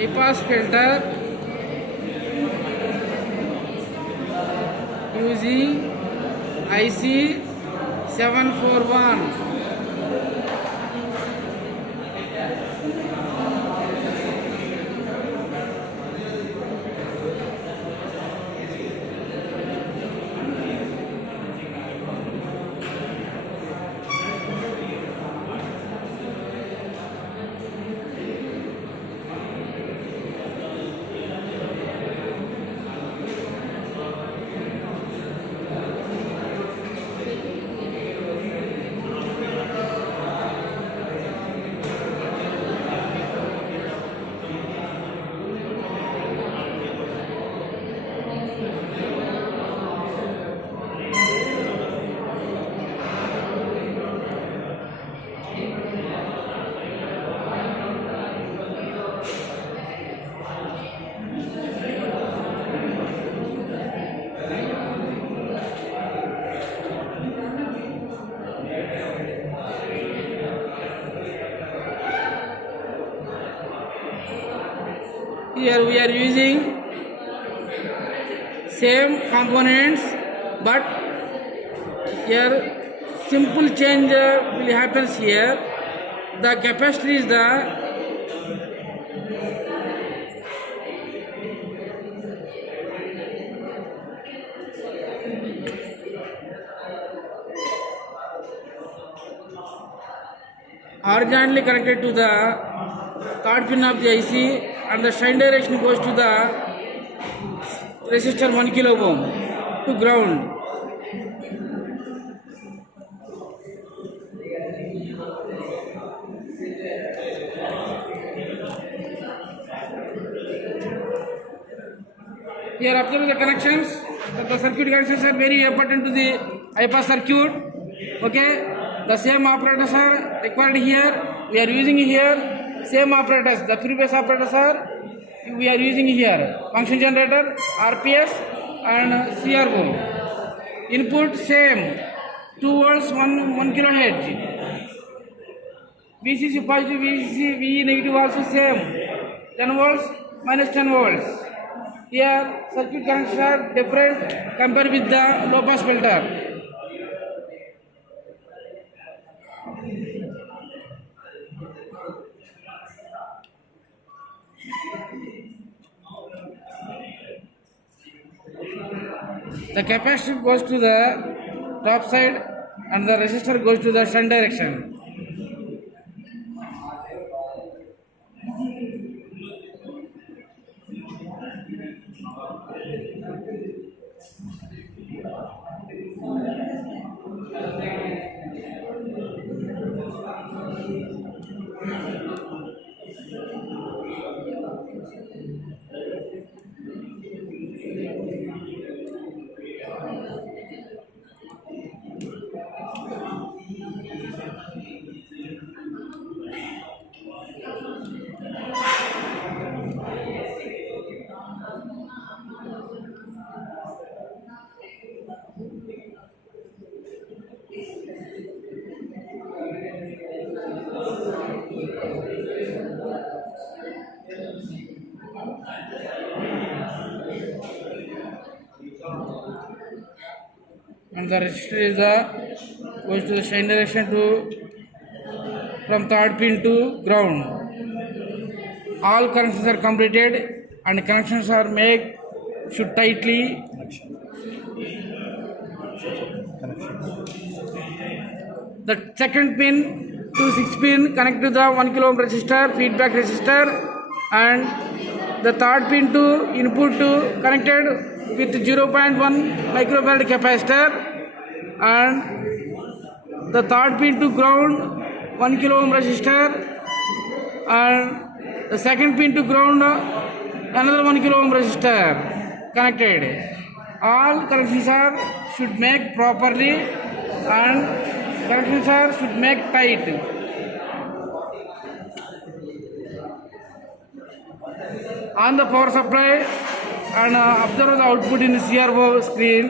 high-pass filter using IC 741. Here we are using same components, but here simple change will happen here. The capacitor is the horizontally connected to the third pin of the IC, and the sign direction goes to the resistor 1 kilo ohm to ground. Here observe the connections. The circuit connections are very important to the high-pass circuit. Okay, the same operators are required here. We are using here same operators. The previous operators are we are using here: function generator, RPS, and CRO. Input same, 2 volts, 1 kilohertz. VCC positive, VCC VE negative also same, 10 volts minus 10 volts. Here circuit connections are different compared with the low pass filter. The capacitor goes to the top side and the resistor goes to the shunt direction. And the resistor is goes to the sign direction from third pin to ground. All connections are completed and connections are made should tightly. The second pin to 6 pin connect to the 1 kilo ohm resistor, feedback resistor, and the third pin to input to connected with 0.1 microfarad capacitor, and the third pin to ground 1 kilo ohm resistor, and the second pin to ground another 1 kilo ohm resistor connected. All connections should make properly and connections should make tight. On the power supply and observe the output in the CRO screen.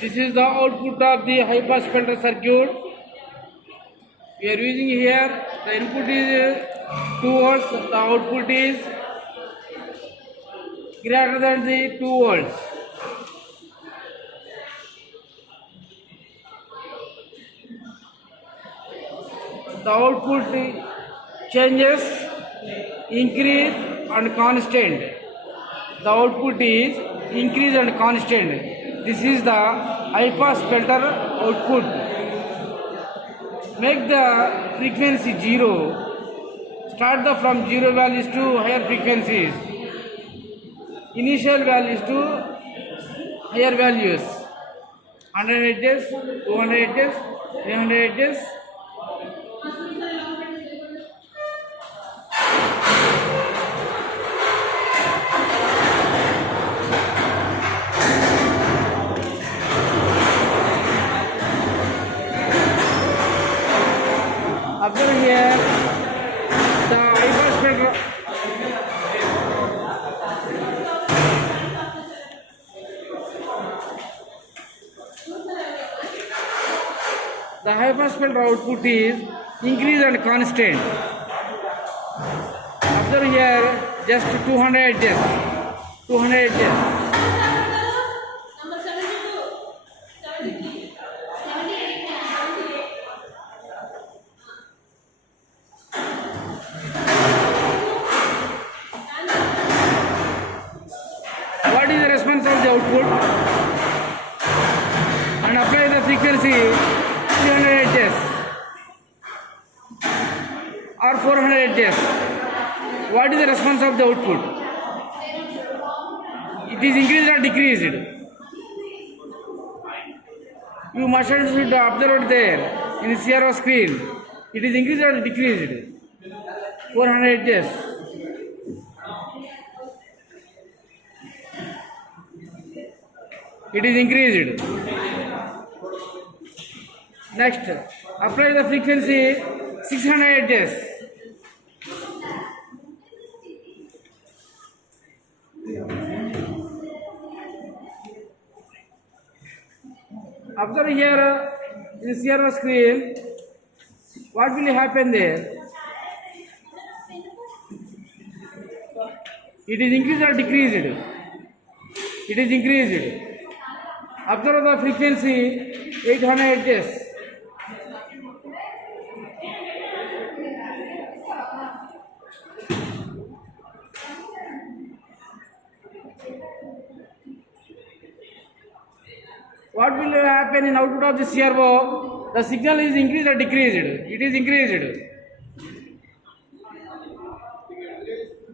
This is the output of the high pass filter circuit. We are using here, the input is 2 volts, the output is greater than the 2 volts. The output changes, increase and constant. The output is increase and constant. This is the high pass filter output. Make the frequency 0. Start from 0 values to higher frequencies. Initial values to higher values. 100 Hz, 200 Hz, 300 Hz. Observe here the high pass filter. The high pass filter output is increase and constant. Observe here just 200 Hz. 200 Hz. What is the response of the output? And apply the frequency 300 Hz or 400 Hz. What is the response of the output? It is increased or decreased? You must should observe it there in the CRO screen. It is increased or decreased? 400 Hz. It is increased. Next, apply the frequency 600 Hz. Observe here in the CRO screen, what will happen there? It is increased or decreased? It is increased. Observe the frequency 800 Hz. What will happen in output of the CRO? The signal is increased or decreased? It is increased.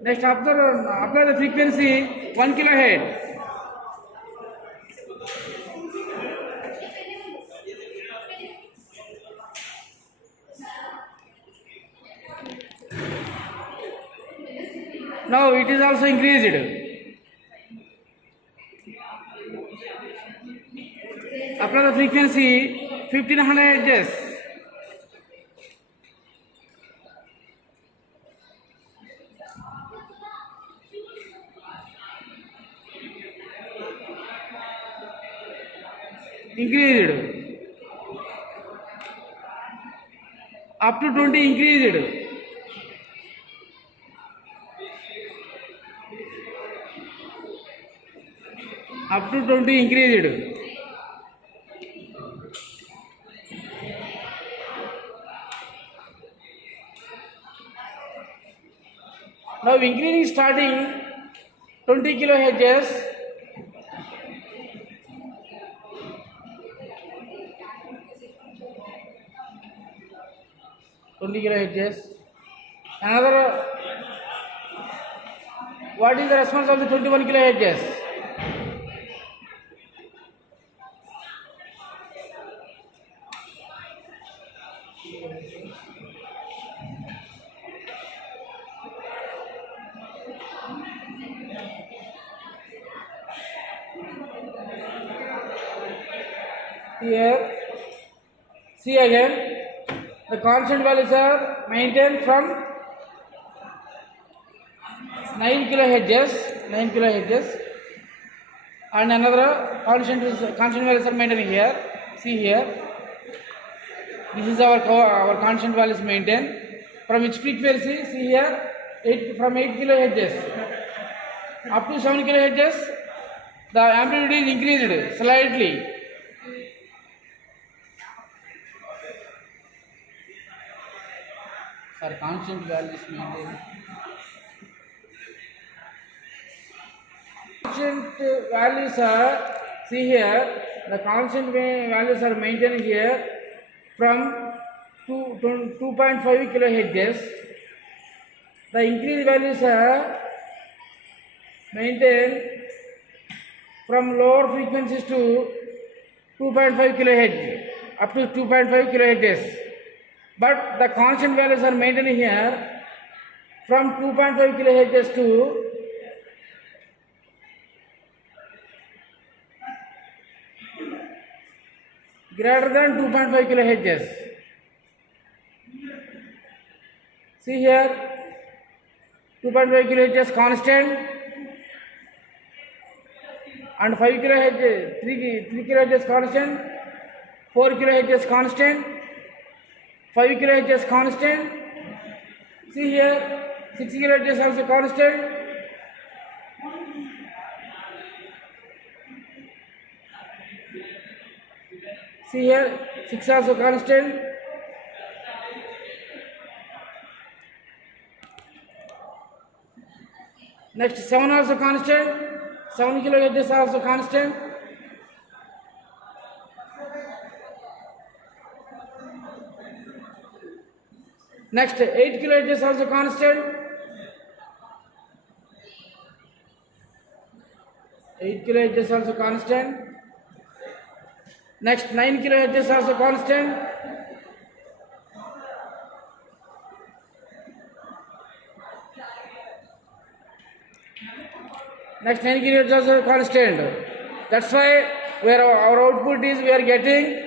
Next, apply the frequency 1 kHz. Now it is also increased. Apply the frequency 1500 Hz. Increased. Up to 20 increased. Up to 20 increased. Now increasing starting 20 kilohertz. Another, what is the response of the 21 kilohertz? Here, see again, the constant values are maintained from 9 kilohertz, and another constant values are maintained here. See here, this is our constant values maintained. From which frequency? See here, from 8 kilohertz up to 7 kilohertz, the amplitude is increased slightly. Constant values maintained. Constant values are, see here, the constant values are maintained here from 2.5 kilohertz. The increased values are maintained from lower frequencies to 2.5 kilohertz up to 2.5 kilohertz. But the constant values are maintained here from 2.5 kilohertz to greater than 2.5 kilohertz. See here, 2.5 kilohertz constant, and 5 kilohertz, 3 kilohertz constant, 4 kilohertz constant, 5 kilohertz constant. See here, 6 kilohertz also constant. See here, 6 also constant. Next, 7 also constant. 7 kilohertz also constant. Next, 8 kilohertz also constant. 8 kilohertz also constant. Next, 9 kilohertz also constant. Next, 9 kilohertz also constant. That's why where our output is, we are getting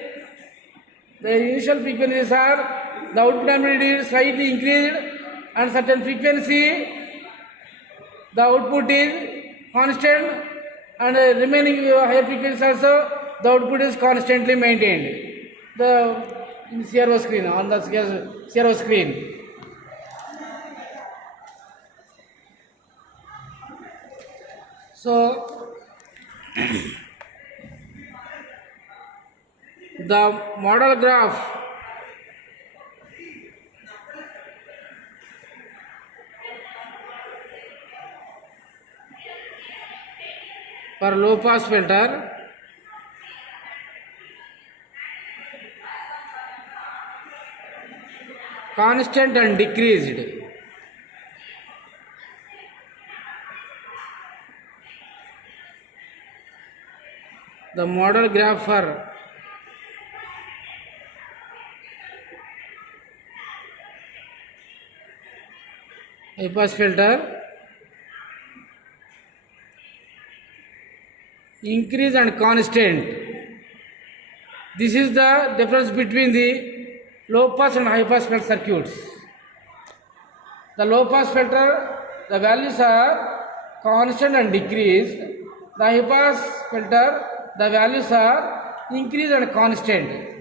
the initial frequencies are, the output amplitude is slightly increased, and certain frequency the output is constant, and remaining higher frequencies also the output is constantly maintained. In CRO screen, on the CRO screen. So the model graph for low pass filter constant and decreased. The model graph for high pass filter increase and constant. This is the difference between the low pass and high pass filter circuits. The low pass filter, the values are constant and decreased. The high pass filter, the values are increased and constant.